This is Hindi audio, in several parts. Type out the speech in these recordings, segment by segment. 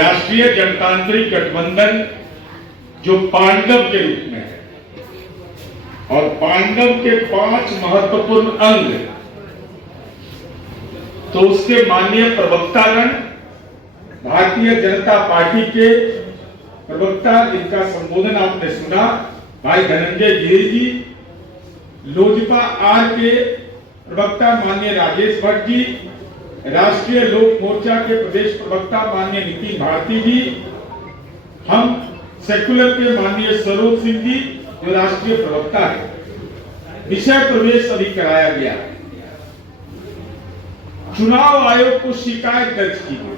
राष्ट्रीय जनतांत्रिक गठबंधन जो पांडव के रूप में है और पांडव के 5 महत्वपूर्ण अंग, तो उसके माननीय प्रवक्तागण, भारतीय जनता पार्टी के प्रवक्ता जिनका संबोधन आपने सुना, भाई धनंजय गिरि जी, लोजपा आर के प्रवक्ता माननीय राजेश भट्ट जी, राष्ट्रीय लोक मोर्चा के प्रदेश प्रवक्ता माननीय नितिन भारती जी, हम सेक्युलर के माननीय सरोज सिंह जी जो राष्ट्रीय प्रवक्ता है। विषय प्रवेश अभी कराया गया। चुनाव आयोग को शिकायत दर्ज की गई,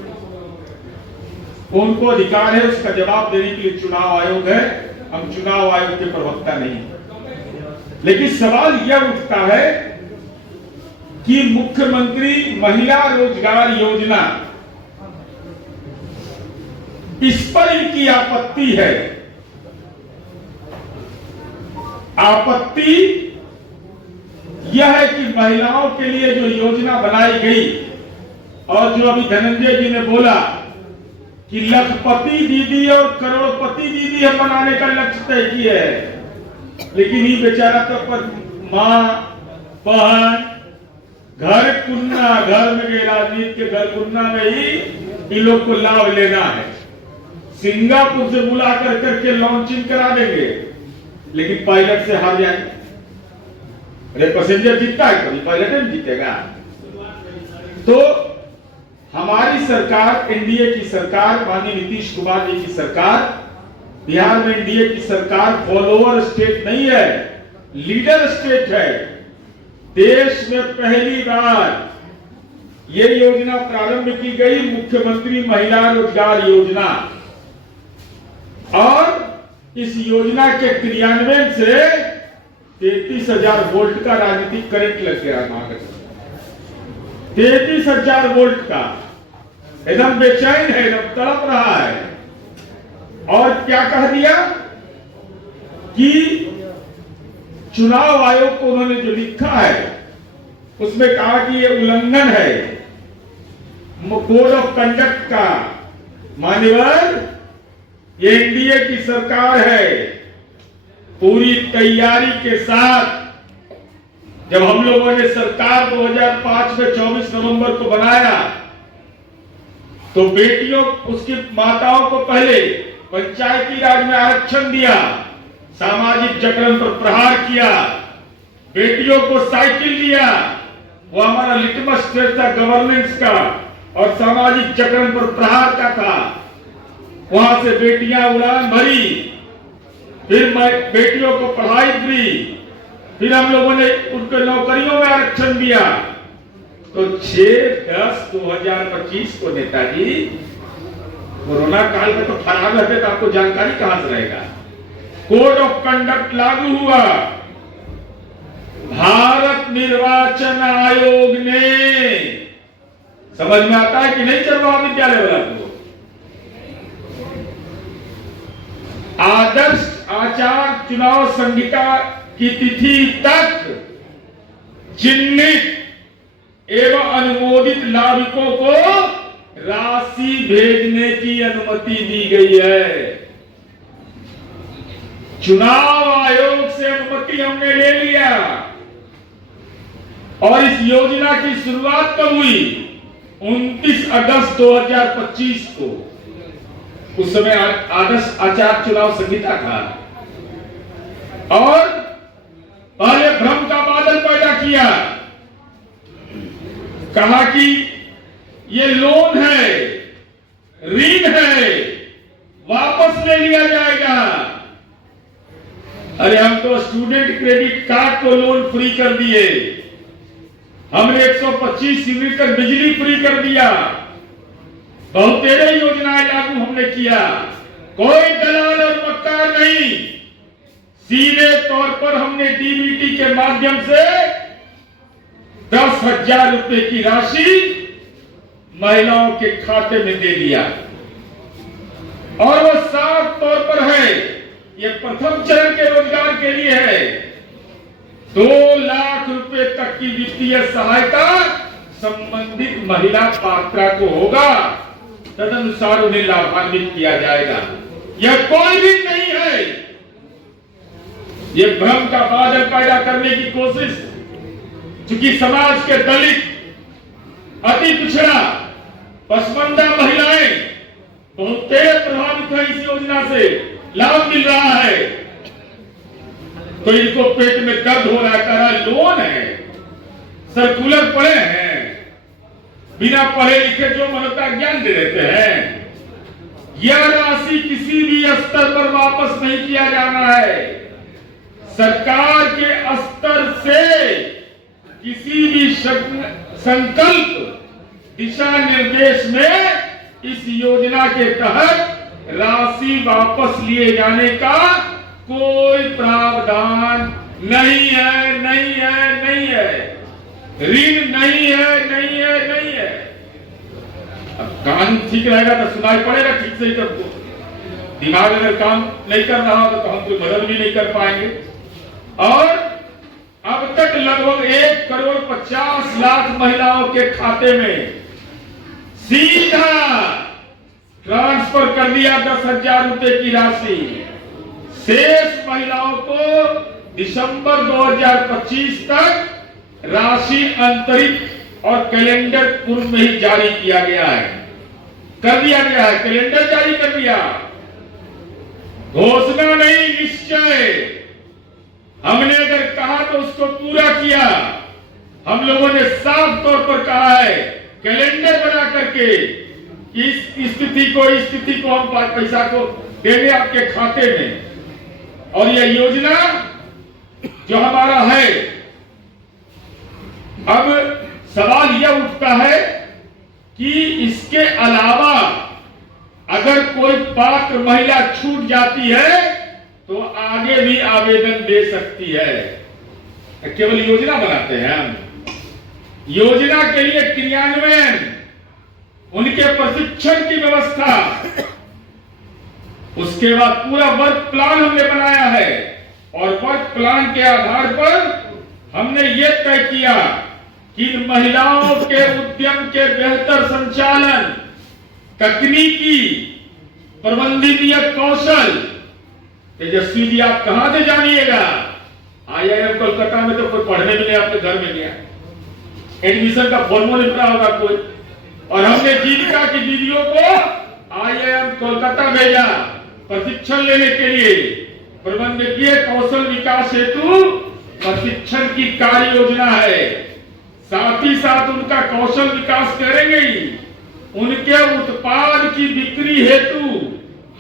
उनको अधिकार है उसका जवाब देने के लिए चुनाव आयोग है, हम चुनाव आयोग के प्रवक्ता नहीं। लेकिन सवाल यह उठता है कि मुख्यमंत्री महिला रोजगार योजना, इस पर इनकी आपत्ति है। आपत्ति यह है कि महिलाओं के लिए जो योजना बनाई गई और जो अभी धनंजय जी ने बोला कि लखपति दीदी और करोड़पति दीदी हम बनाने का लक्ष्य तय किए है, लेकिन ये बेचारा तो मां बहन घर कुन्ना, घर में गए राजनीति के घर कुन्ना में ही इन लोग को लाभ लेना है। सिंगापुर से बुला करके लॉन्चिंग करा देंगे, लेकिन पायलट से हार जाएंगे। अरे पैसेंजर जीतता है, कभी पायलट नहीं जीतेगा। तो हमारी सरकार, एनडीए की सरकार, माननीय नीतीश कुमार जी की सरकार, बिहार में एनडीए की सरकार फॉलोअर स्टेट नहीं है, लीडर स्टेट है। देश में पहली बार ये योजना प्रारंभ की गई, मुख्यमंत्री महिला रोजगार योजना, और इस योजना के क्रियान्वयन से 33,000 वोल्ट का राजनीतिक करंट लग गया। 33,000 वोल्ट का, एकदम बेचैन है, एकदम तड़प रहा है। और क्या कह दिया कि चुनाव आयोग को उन्होंने जो लिखा है उसमें कहा कि ये उल्लंघन है कोड ऑफ कंडक्ट का। मान्यवर, ये एनडीए की सरकार है, पूरी तैयारी के साथ जब हम लोगों ने सरकार 2005 में 24 नवंबर को बनाया तो बेटियों, उसकी माताओं को पहले पंचायती राज में आरक्षण दिया, सामाजिक जगरण पर प्रहार किया, बेटियों को साइकिल दिया, वो हमारा लिटमस टेस्ट था गवर्नेंस का और सामाजिक जगरण पर प्रहार का था। वहां से बेटियां उड़ान भरी, फिर बेटियों को पढ़ाई फ्री, फिर हम लोगों ने उनके नौकरियों में आरक्षण दिया। तो 6/10/2025 को नेताजी कोरोना काल में तो फरार रहते तो आपको जानकारी कहां से रहेगा। कोड ऑफ कंडक्ट लागू हुआ। भारत निर्वाचन आयोग ने, समझ में आता है कि नहीं चल रहा विद्यालय वाला को, आदर्श आचार चुनाव संहिता की तिथि तक चिन्हित एवं अनुमोदित लाभुकों को राशि भेजने की अनुमति दी गई है। चुनाव आयोग से अनुमति हमने ले लिया और इस योजना की शुरुआत कब हुई? 29 अगस्त 2025 को। उस समय आदर्श आचार चुनाव संहिता था और पहले भ्रम का बादल पैदा किया, कहा कि ये लोन है, ऋण है, वापस ले लिया जाएगा। अरे हम तो स्टूडेंट क्रेडिट कार्ड को लोन फ्री कर दिए, हमने 125 यूनिट तक बिजली फ्री कर दिया, बहुतेरे योजनाएं लागू हमने किया। कोई दलाल और मक्कार नहीं, सीधे तौर पर हमने डीबीटी के माध्यम से 10,000 रुपए की राशि महिलाओं के खाते में दे दिया और वो साफ तौर पर है, ये प्रथम चरण के रोजगार के लिए है। 2 लाख रुपए तक की वित्तीय सहायता संबंधित महिला पात्रा को होगा। तदनुसार उन्हें लाभान्वित किया जाएगा। यह कोई भी नहीं है, ये भ्रम का बादल पैदा करने की कोशिश, क्योंकि समाज के दलित, अति पिछड़ा, पसमानदा महिलाएं बहुत तेज प्रभावित है इस योजना से, लाभ मिल रहा है, तो इनको पेट में दर्द हो रहा है, कह रहा लोन है, सर्कुलर पढ़े हैं, बिना पढ़े लिखे जो मनता ज्ञान दे देते हैं। यह राशि किसी भी स्तर पर वापस नहीं किया जाना है। सरकार के स्तर से किसी भी संकल्प दिशा निर्देश में इस योजना के तहत राशि वापस लिए जाने का कोई प्रावधान नहीं है, नहीं है, नहीं है। ऋण नहीं है, नहीं है, नहीं है। अब कान ठीक रहेगा तो सुनाई पड़ेगा ठीक से ही, तब दिमाग अगर काम नहीं कर रहा तो हम कोई मदद भी नहीं कर पाएंगे। और अब तक लगभग 1,50,00,000 महिलाओं के खाते में सीधा ट्रांसफर कर दिया 10,000 रुपए की राशि। शेष महिलाओं को दिसंबर 2025 तक राशि अंतरित और कैलेंडर पूर्व में ही जारी किया गया है, कर दिया गया है, कैलेंडर जारी कर दिया। घोषणा नहीं, निश्चय। हमने अगर कहा तो उसको पूरा किया। हम लोगों ने साफ तौर पर कहा है, कैलेंडर बना करके इस स्थिति को हम पैसा को देंगे आपके खाते में। और यह योजना जो हमारा है, अब सवाल यह उठता है कि इसके अलावा अगर कोई पात्र महिला छूट जाती है तो आगे भी आवेदन दे सकती है। केवल योजना बनाते हैं हम, योजना के लिए क्रियान्वयन, उनके प्रशिक्षण की व्यवस्था, उसके बाद पूरा वर्क प्लान हमने बनाया है। और वर्क प्लान के आधार पर हमने ये तय किया कि महिलाओं के उद्यम के बेहतर संचालन, तकनीकी, प्रबंधनीय कौशल। तेजस्वी जी, आप कहां से जानिएगा? IIM कोलकाता में तो कोई पढ़ने भी नहीं, आपके घर में गया, एडमिशन का फॉर्म नहीं भरा होगा कोई। और हमने जीविका की दीदियों को IIM कोलकाता भेजा प्रशिक्षण लेने के लिए। प्रबंधकीय कौशल विकास हेतु प्रशिक्षण की कार्य योजना है। साथ ही साथ उनका कौशल विकास करेंगे ही, उनके उत्पाद की बिक्री हेतु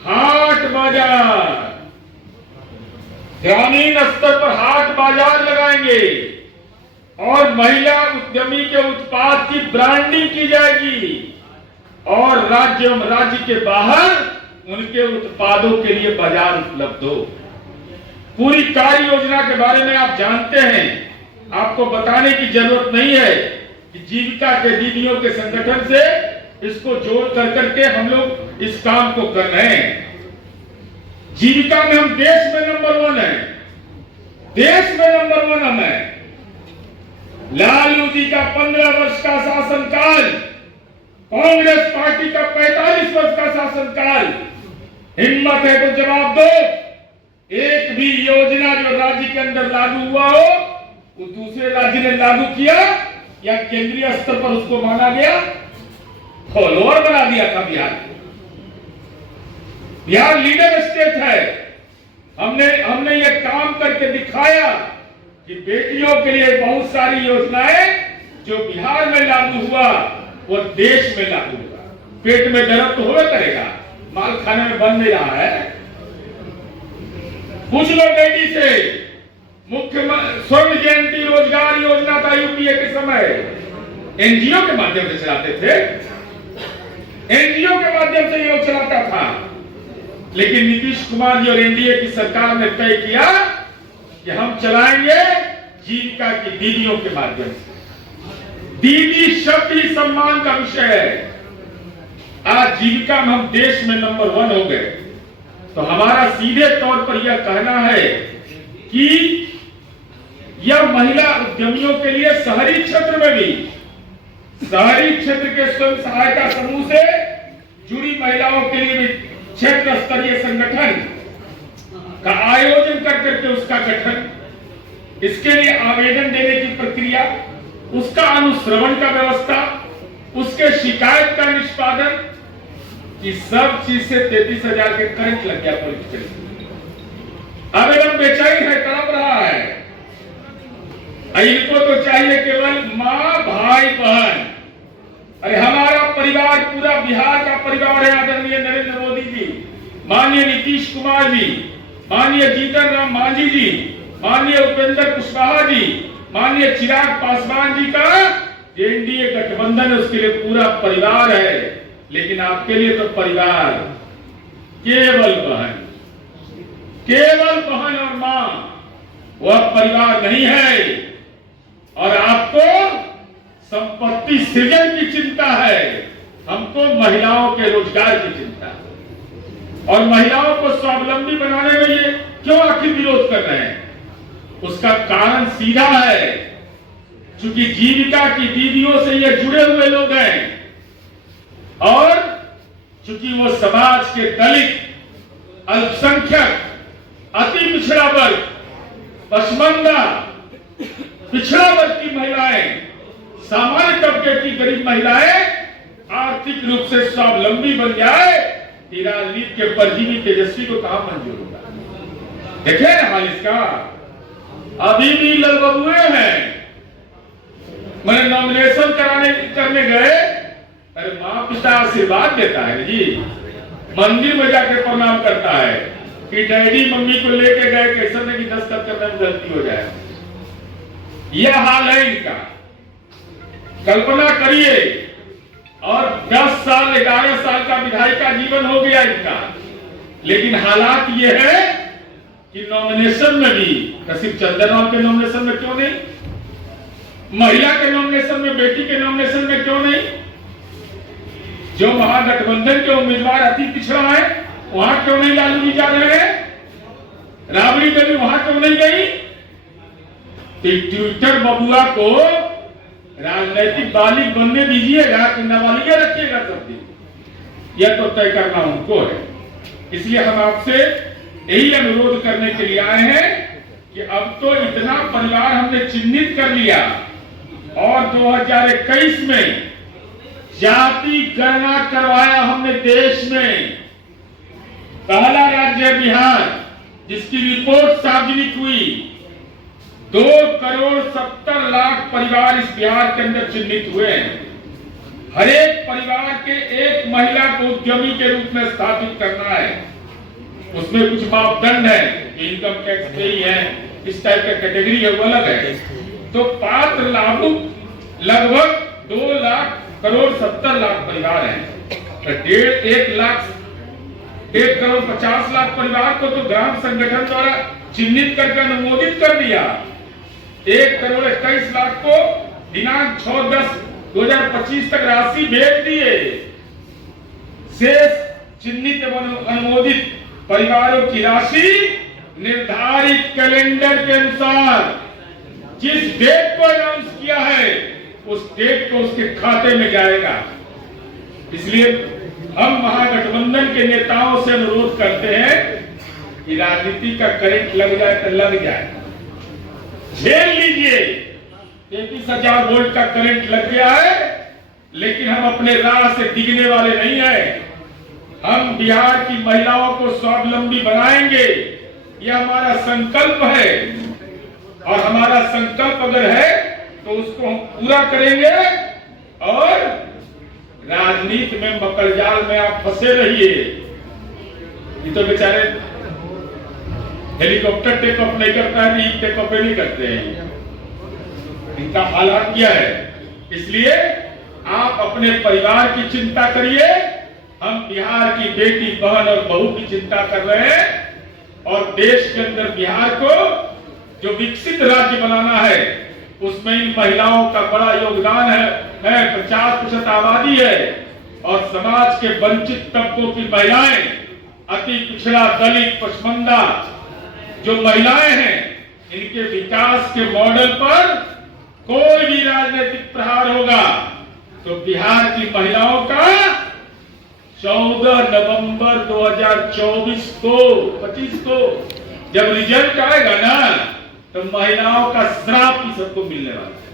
हाट बाजार, ग्रामीण स्तर पर हाट बाजार लगाएंगे और महिला उद्यमी के उत्पाद की ब्रांडिंग की जाएगी और राज्य के बाहर उनके उत्पादों के लिए बाजार उपलब्ध हो। पूरी कार्य योजना के बारे में आप जानते हैं, आपको बताने की जरूरत नहीं है कि जीविका के दीदियों के संगठन से इसको जोड़ करके हम लोग इस काम को कर रहे हैं। जीविका में हम देश में नंबर 1 है, देश में नंबर 1 हम है। लालू जी का 15 वर्ष का शासनकाल, कांग्रेस पार्टी का 45 वर्ष का शासनकाल, हिम्मत है तो जवाब दो। एक भी योजना जो राज्य के अंदर लागू हुआ हो वो दूसरे राज्य ने लागू किया या केंद्रीय स्तर पर उसको माना गया, फॉलोअर बना दिया था बिहार। बिहार लीडर स्टेट है। हमने ये काम करके दिखाया कि बेटियों के लिए बहुत सारी योजनाएं जो बिहार में लागू हुआ वो देश में लागू हुआ। पेट में दर्द तो होगा करेगा, माल खाने में बन नहीं रहा है। पूछ लो बेटी से, मुख्यमंत्री स्वर्ण जयंती रोजगार योजना था यूपीए के समय, एनजीओ के माध्यम से चलाते थे, एनजीओ के माध्यम से ये चलाता था। लेकिन नीतीश कुमार जी और एनडीए की सरकार ने तय किया कि हम चलाएंगे जीविका की दीदियों के माध्यम से। दीदी शब्द ही सम्मान का विषय है। आज जीविका में हम देश में नंबर 1 हो गए। तो हमारा सीधे तौर पर यह कहना है कि यह महिला उद्यमियों के लिए शहरी क्षेत्र में भी, शहरी क्षेत्र के स्वयं सहायता समूह से जुड़ी महिलाओं के लिए भी क्षेत्र स्तरीय संगठन का आयोजन कर करके उसका गठन, इसके लिए आवेदन देने की प्रक्रिया, उसका अनुश्रवण का व्यवस्था, उसके शिकायत का निष्पादन, ये सब चीज से 33,000 के करंट लग गया पुलिस। आवेदन बेचैन है, तड़प रहा है। इनको तो चाहिए केवल माँ, भाई, बहन। अरे हमारा परिवार, पूरा बिहार का परिवार है। आदरणीय नरेंद्र मोदी जी, माननीय नीतीश कुमार जी, माननीय जीतन राम मांझी जी, माननीय उपेंद्र कुशवाहा जी, माननीय चिराग पासवान जी का एनडीए गठबंधन है, उसके लिए पूरा परिवार है। लेकिन आपके लिए तो परिवार केवल बहन, केवल बहन और मां, वह परिवार नहीं है। और आपको संपत्ति सृजन की चिंता है, हमको महिलाओं के रोजगार की चिंता है। और महिलाओं को स्वावलंबी बनाने में ये क्यों आखिर विरोध कर रहे हैं? उसका कारण सीधा है, क्योंकि जीविका की दीदियों से ये जुड़े हुए लोग हैं और चूंकि वो समाज के दलित, अल्पसंख्यक, अति पिछड़ा वर्ग, पसमानदा, पिछड़ा वर्ग की महिलाएं, सामान्य तबके की गरीब महिलाएं आर्थिक रूप से स्वावलंबी बन जाए, राजनीति के परजीवी तेजस्वी को कहां मंजूर होगा? देखे हाल इसका, अभी भी लड़बबुए हैं। मैंने नॉमिनेशन करने गए, अरे माँ पिता आशीर्वाद देता है जी, मंदिर में जाके प्रणाम करता है कि डैडी मम्मी को लेके गए, कैसा नहीं कि 10 तक करने में गलती हो जाए। यह हाल है इनका। कल्पना करिए, और 10 साल 11 साल का विधायिका जीवन हो गया इनका, लेकिन हालात ये है कि नॉमिनेशन में भी, सिर्फ चंद्रराम के नॉमिनेशन में क्यों नहीं, महिला के नॉमिनेशन में, बेटी के नॉमिनेशन में क्यों नहीं? जो महागठबंधन के उम्मीदवार अति पिछड़ा है, वहां क्यों नहीं लालू जी जा रहे हैं? राबड़ी देवी वहां क्यों नहीं गई? ट्विटर बबुआ को राजनीतिक बालिग बनने दीजिएगा कि नाबालिग रखिएगा सब दिन, यह तो तय करना उनको है। इसलिए हम आपसे यही अनुरोध करने के लिए आए हैं कि अब तो इतना परिवार हमने चिन्हित कर लिया और 2021 में जाति गणना करवाया हमने देश में। पहला राज्य बिहार, जिसकी रिपोर्ट सार्वजनिक हुई। 2,70,00,000 परिवार इस बिहार के अंदर चिन्हित हुए हैं। हर एक परिवार के एक महिला को उद्यमी के रूप में स्थापित करना है। उसमें कुछ मापदंड है, इनकम टैक्स पे ही है, इस टाइप का कैटेगरी है, वो अलग है। तो पात्र लाभुक लगभग 2,70,00,000 परिवार हैं। 1,50,00,000 परिवार को तो ग्राम संगठन द्वारा चिन्हित करके अनुमोदित कर दिया। 1,21,00,000 को दिनांक 6/10/2025 तक राशि भेज दिए। शेष चिन्हित एवं अनुमोदित परिवारों की राशि निर्धारित कैलेंडर के अनुसार जिस डेट को अनाउंस किया है उस डेट को उसके खाते में जाएगा। इसलिए हम महागठबंधन के नेताओं से अनुरोध करते हैं कि राजनीति का करंट लग जाए तो लग जाए, झेल लीजिए। 33,000 वोल्ट का करंट लग गया है, लेकिन हम अपने राह से डिगने वाले नहीं हैं। हम बिहार की महिलाओं को स्वावलंबी बनाएंगे, यह हमारा संकल्प है। और हमारा संकल्प अगर है तो उसको हम पूरा करेंगे। और राजनीति में मकड़जाल में आप फंसे रहिए। ये तो बेचारे हेलीकॉप्टर टेक ऑफ नहीं करता है, टेक ऑफ नहीं करते हैं। इनका हालात क्या है? इसलिए आप अपने परिवार की चिंता करिए। हम बिहार की बेटी, बहन और बहू की चिंता कर रहे हैं। और देश के अंदर बिहार को जो विकसित राज्य बनाना है, उसमें इन महिलाओं का बड़ा योगदान है। 50% आबादी है और समाज के वंचित तबकों की महिलाएं, अति पिछड़ा, दलित, पसमानदा जो महिलाएं हैं, इनके विकास के मॉडल पर कोई भी राजनीतिक प्रहार होगा तो बिहार की महिलाओं का 14 नवंबर 2024 को 25 को जब रिजल्ट आएगा ना, तो महिलाओं का श्राप भी सबको मिलने वाला है।